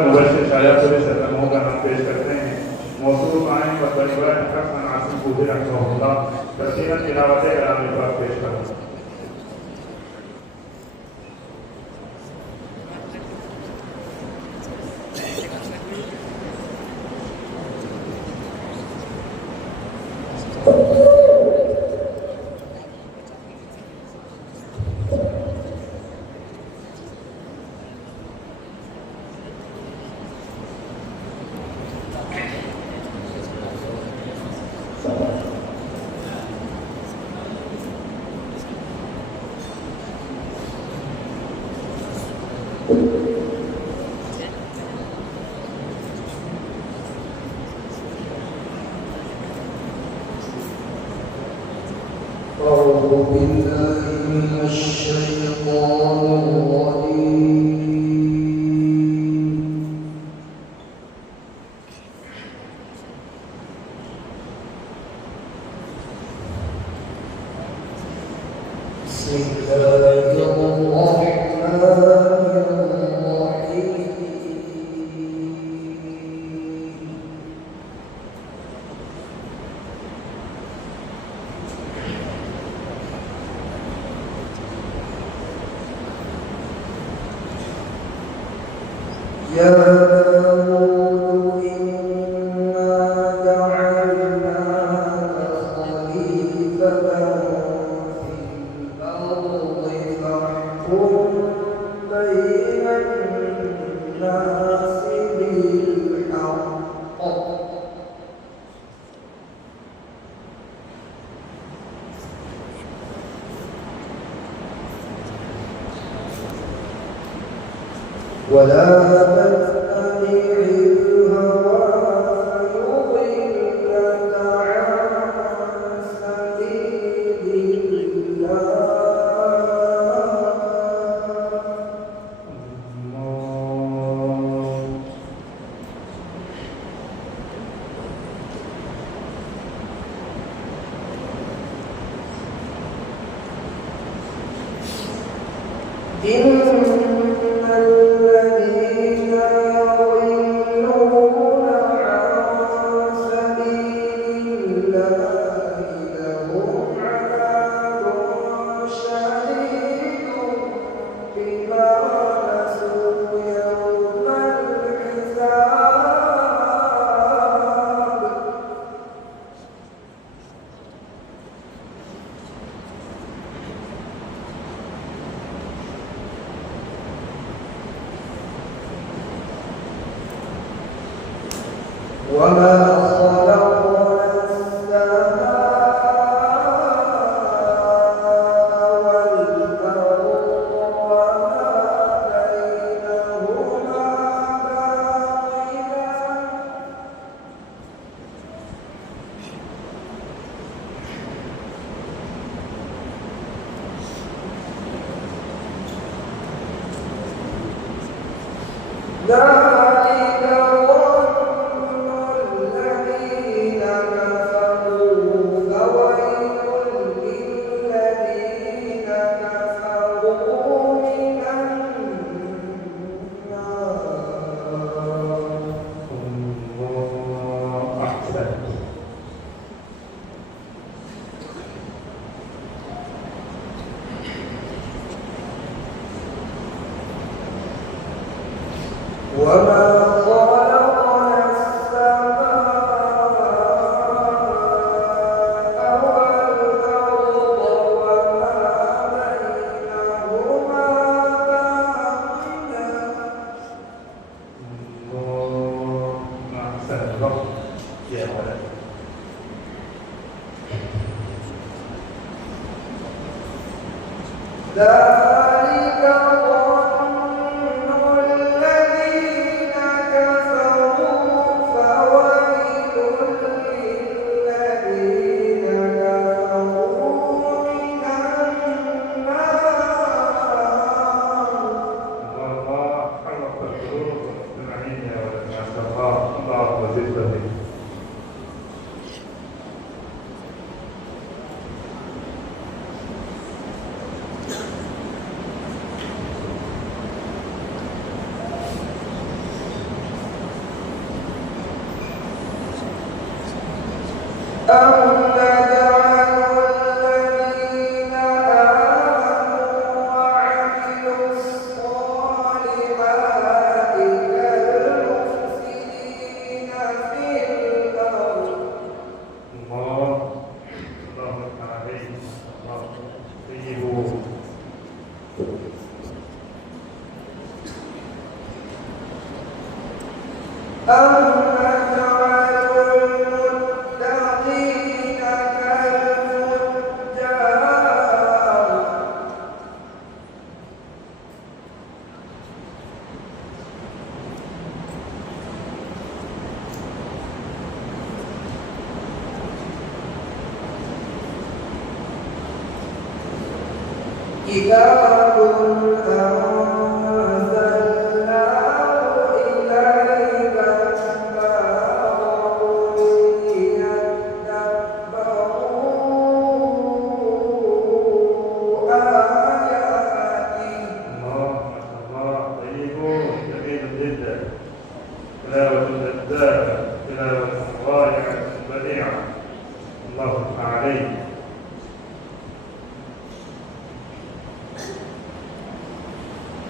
मुबश्शिर शाया पुलिस अल्लाह का नाम पेश करते हैं। मौसूल आइन व तजवा हसन आसिम बूढ़े रखा तफसीरन तिलावत कलाम पाक पेश करो। كتاب أنزلناه إليك مبارك ليدبروا آياته. الله ما شاء الله، طيب جميل جدا. تلاوة جذابة، تلاوة رائعة بديعة، الله عليك.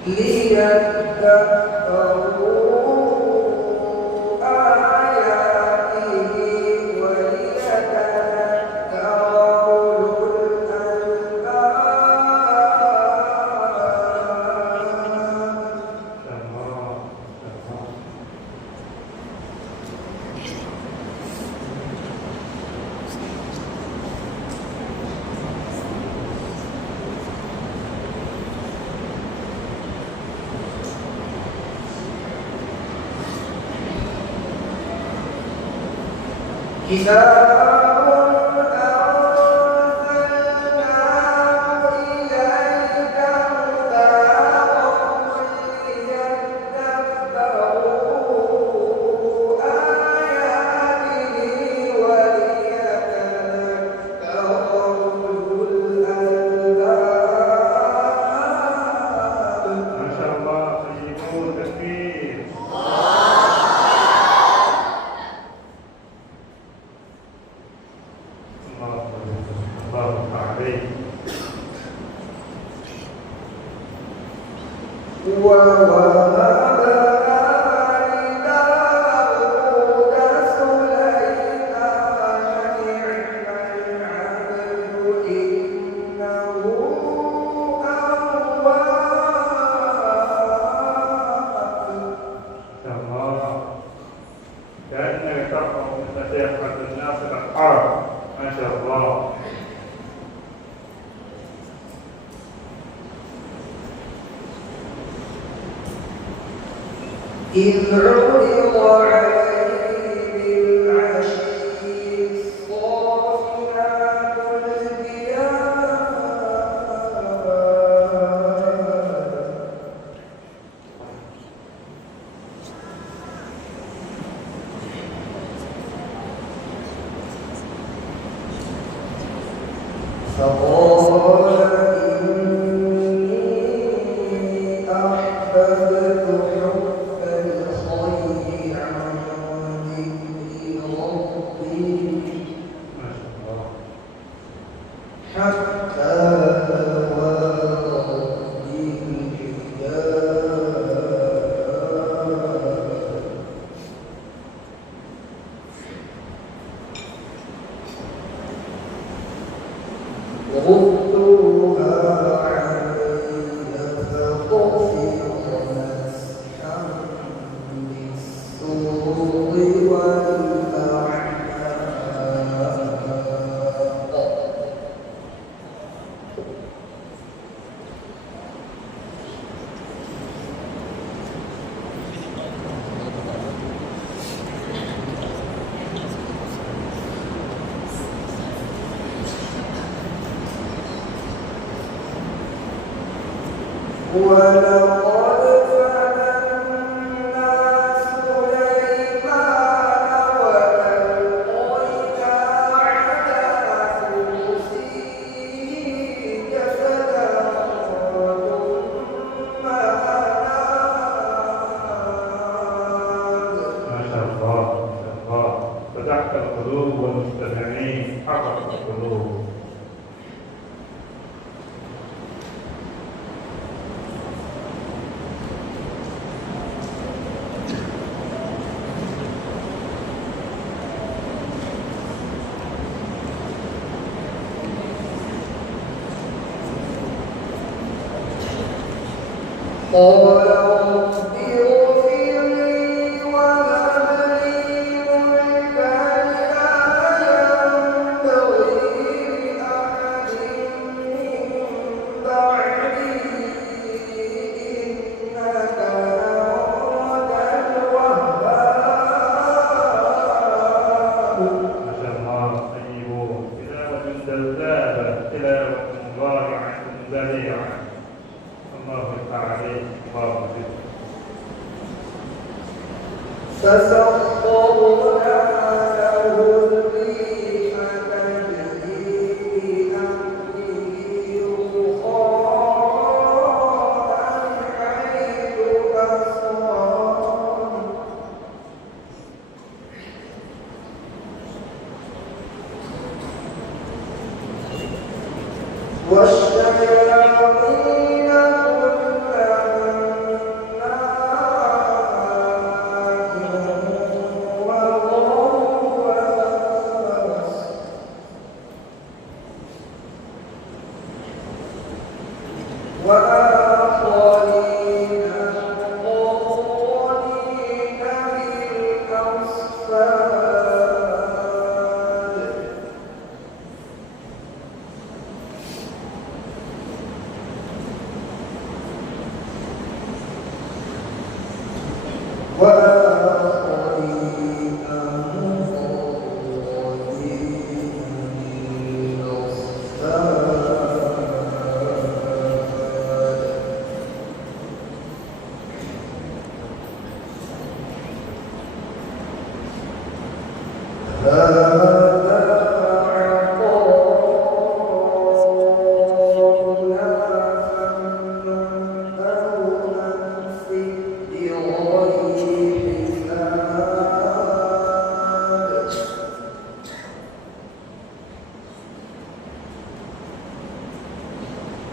ليدبروا آياته وليتذكر أولو الألباب. كتاب أنزلناه إليك مبارك ليدبروا آياته وليتذكر أولو الألباب. ما شاء الله، طيبون، تكبير. الله عليك. ووهبنا لداود سليمان نعم العبد إنه أواب. ما شاء الله، كأنك تقرأ مثل شيخ عبد الناصر العرب. ما شاء الله. إذ عرض عليه بالعشي الصافنات الجياد. فقال إني أحببت حب الخير عن ذكر ربي ما شاء الله. حتى توارت بالحجاب. ردوها علي فطفق مسحا بالسرور والأعناق. ولقد فتنا سليمان وألقينا على كرسيه جسدا ثم أناب. ما شاء الله، ما شاء الله، فتحت القلوب والمستمعين، حرك القلوب. قال رب اغفر لي وهب فسخرنا له الريح تجري بأمره رخاء حيث أصاب والشياطين وآخرين مقرنين بالأصفاد وآخرين مقرنين بالأصفاد هذا عطاؤنا فامنون نفسه بغير حساب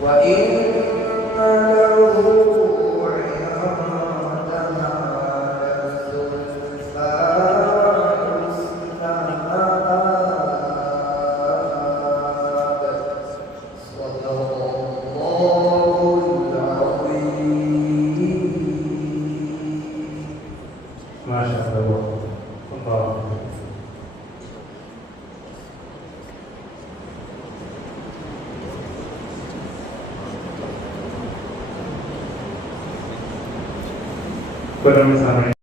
وإن له عندنا لزلفى وحسن مآب صدق الله العظيم. ما شاء الله. الله. Pero me